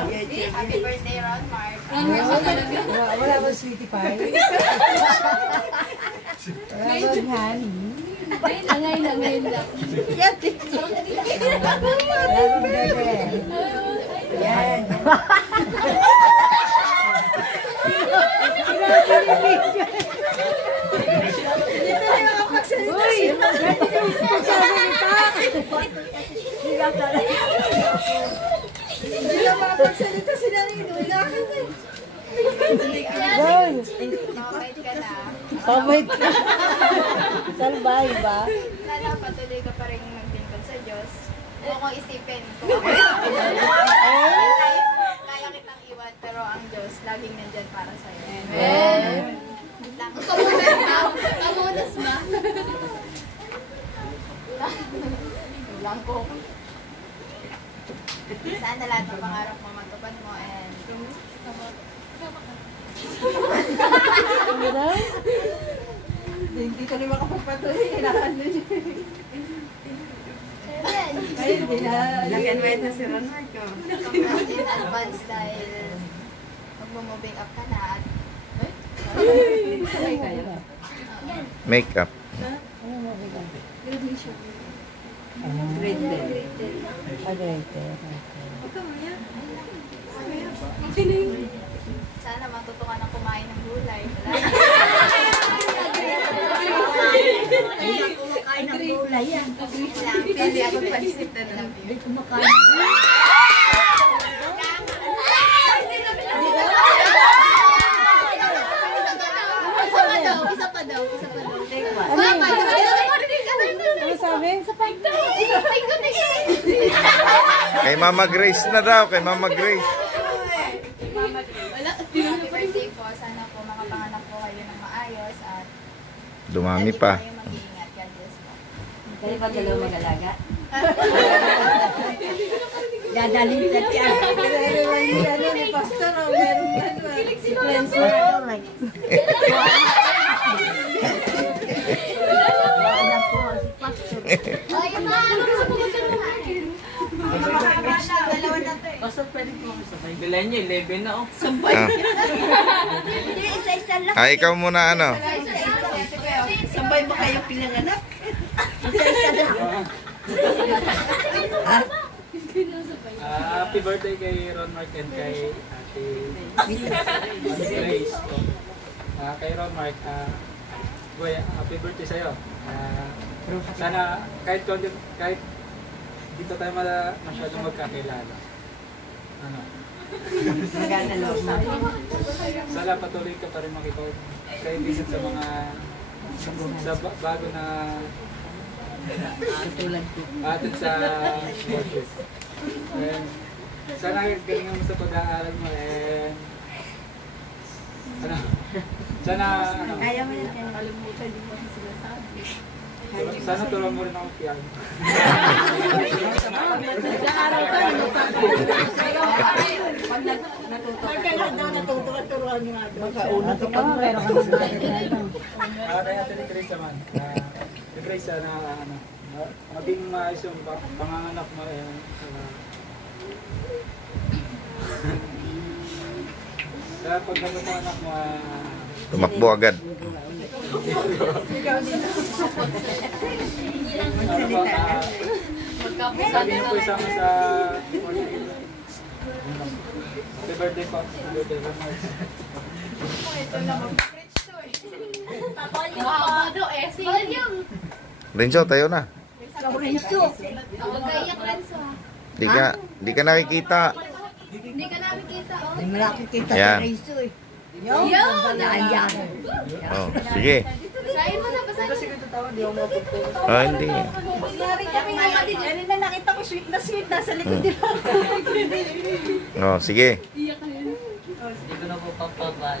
Happy birthday, Ron Mark. Wala ba sweetie pie? Wala ba honey? Ngayon lang. Yan, wala bang bebe? Yan. Uy! Hindi na mapagsalita sila rin. Wala ka na. Mabait ka na. Pamait ka. Salbay ba? Sana patuloy ka pa rin maglingkod sa Diyos. Huwag kong isipin kung ako. Kaya kitang iwan, pero ang Diyos laging nandyan para sa'yo. Amen. Kamunas ba? Langko. Sana lahat ng pangarap mo matupad mo and Ano daw? Hindi ka rin makapagpatuloy. Kailangan na siya. Ay, hindi na. nag-invite na si Ron Marco. Congrats in advance dahil mag-moving up ka na at Makeup. Ano mo ba? Graduation. Grade 10. Grade 10. sana matutukan ng kumain ng gulay. Hindi ako kumakain ng gulay yan. Pili ako panisip na lang. Hindi kumakain. Isa pa daw. Ano sabi? Kay Mama Grace na daw, kay Mama Grace. Happy birthday po. Sana po makapanganak po kayo ng maayos at Dumami lagi pa. po kayo mag-iingat. God bless po. Kayo ba dalawa mag-alaga? Dadalhin sa tiyan. Ano ni Pastor, meron yan. Si Cleanser. Wala po si Pastor. Ay, ano sa mga dalawa na to eh. Pastor, pwede po ako sabay. Bilan niyo, 11 na oh. Sabay. Ah. Hindi, isa-isa lang. Ah, ikaw muna ano? Sabay ba kayo pinanganak? Isa-isa lang. Happy birthday kay Ron Mark and kay Ate Grace. Kay Ron Mark, boy, happy birthday sa'yo. Sana kahit dito tayo masyadong magkakilala. Ano? Magana loob na. Sana patuloy ka pa rin makikipag-kaibigan sa mga bago na Tulad ko. atin sa worship. And sana galingan mo sa pag-aaral mo and ano, sana ano, Kaya mo yan. Kalimutan din mo sila sabi. sana turuan mo rin ako piano. Nag-aaral ka, pag natuto ka. Kailan daw natuto ka, turuan nyo nga doon. Ate ka, meron ka naman. Kaya Ate ni Grace naman, ni Grace na ano, maging maayos yung panganganak mo and kaya pag anak mo, Tumakbo agad. sabi niyo po isama sa happy birthday po. Happy birthday po. Ito na mag-preach to eh. Mahaba daw eh. Sige yung. Renzo, tayo na. Laurencio. Huwag ka iyak, Renzo. Di ka nakikita. Hindi ka namin kita. Oh. Hindi mo nakikita Yan. sa Laurencio eh. Yun! Yan. Oh, sige. Basahin mo na, basahin mo. Oh, hindi. Ano na nakita ko, sweet na sa likod nila. Oh, sige. Hindi ko na po papabay.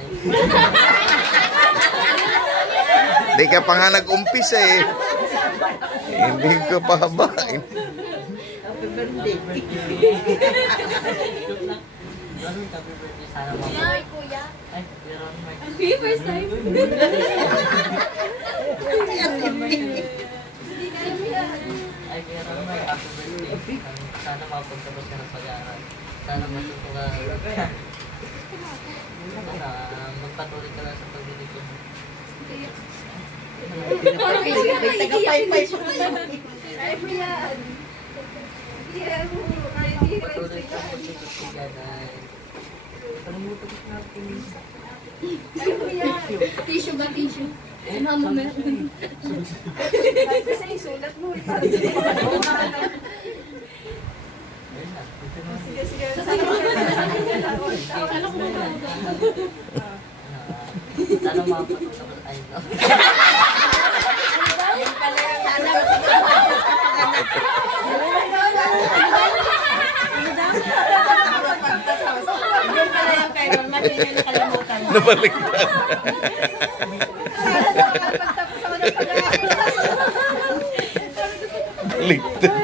Di ka pa nga nag-umpisa eh. Hindi ko pa ba. Happy birthday. Happy birthday sana mo. Ay, kuya. Ay, meron may. Okay, first time. Ay, meron may happy birthday. Sana mapagtapos ka ng pag-aaral. Sana matutuwa. Magpatuloy ka lang sa paglilipon. May taga-pay-pay pa. Ay, yan. Patuloy ka sa paglilipon ay kalimutan ko na Tissue ba, tissue? Mama, meron. Kasi isulat mo. Sige, sige. Sana makapagpatuloy tayo. Sana makapagpapasok ka pa ganap. Yun pala yung kay Norma, hindi niya nakalimutan. Nabaliktad. Baliktad.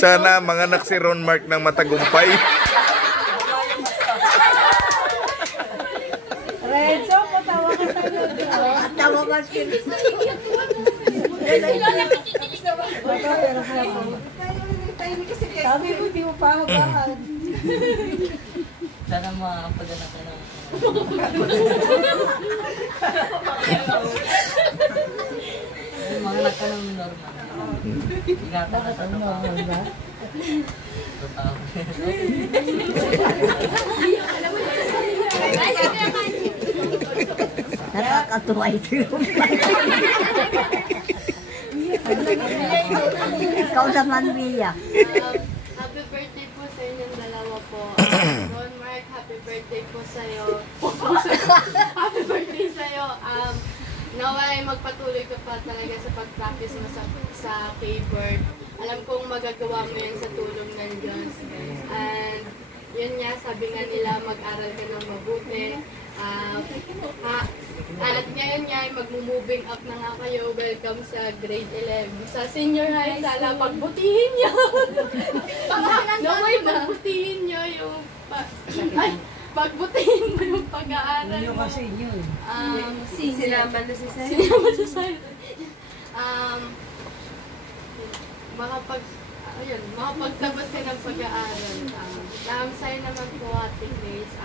Sana manganak si Ron Mark ng matagumpay. Renzo, patawa ka tayo. At tawa ka siya. Sabi mo, di mo pa habahan. Sana makapaganak ka ng manganak ka ng normal. Ingatan ka sa trabaho. Nakakatuwa ito yung ikaw naman, Mia. Happy birthday po sa inyong dalawa po. Ron Mark, happy birthday po sa'yo. Happy birthday sa'yo. Naway magpatuloy ka pa talaga sa pag-practice mo sa keyboard. Alam kong magagawa mo yan sa tulong ng Diyos. And yun nga, sabi nga nila, mag-aral ka ng mabuti. At ngayon nga, magmo-moving up na nga kayo. Welcome sa grade 11. Sa senior high, sana pagbutihin nyo. Naway, pagbutihin nyo yung... pagbutihin mo yung pag-aaral mo. Sinama na si Sarah. Sinama si Sarah. Makapagtapos ka ng pag-aaral. Sa'yo naman po, Ate Grace.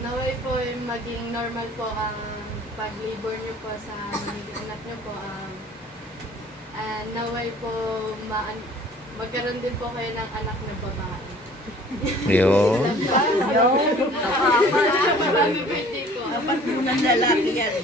Naway po maging normal po ang pag-labor niyo po sa magiging anak niyo po. And naway po magkaroon din po kayo ng anak na babae. Yun. Happy birthday po. Dapat munang lalaki yan.